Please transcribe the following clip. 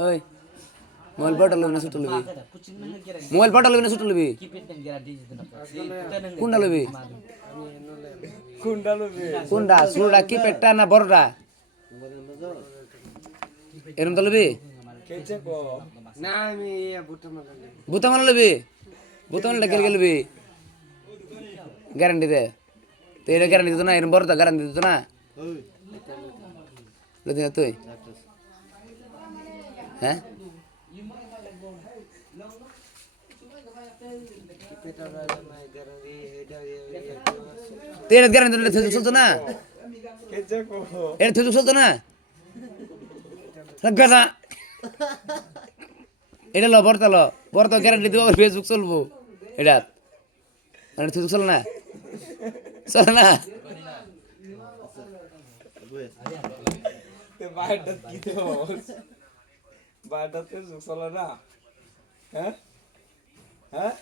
ওই মোবাইল পাটা লবি না ছোট লবি মোবাইল পাটা লবি না ছোট লবি কোনটা লবি কোনটা ছোটটা কি পেটটা না বড়টা এরম তো লবি না আমি বুতা মানা লবি বুতা মানা গেল গেলবি গ্যারান্টি দে তো এটা গ্যারান্টি দিত না এরম বড়টা গ্যারান্টি দিত না লদি না তুই হ্যাঁ তেরে গ্যারান্টি দিলে তুই চলতো না এটা তুই চলতো না গাজা এটা লো বড়তা গ্যারান্টি দিব ফেসবুক চলবো এটা মানে তুই চল না চলে না বাইরটা কি দেব বাইরটা ফেসবুক চলে না হ্যাঁ হ্যাঁ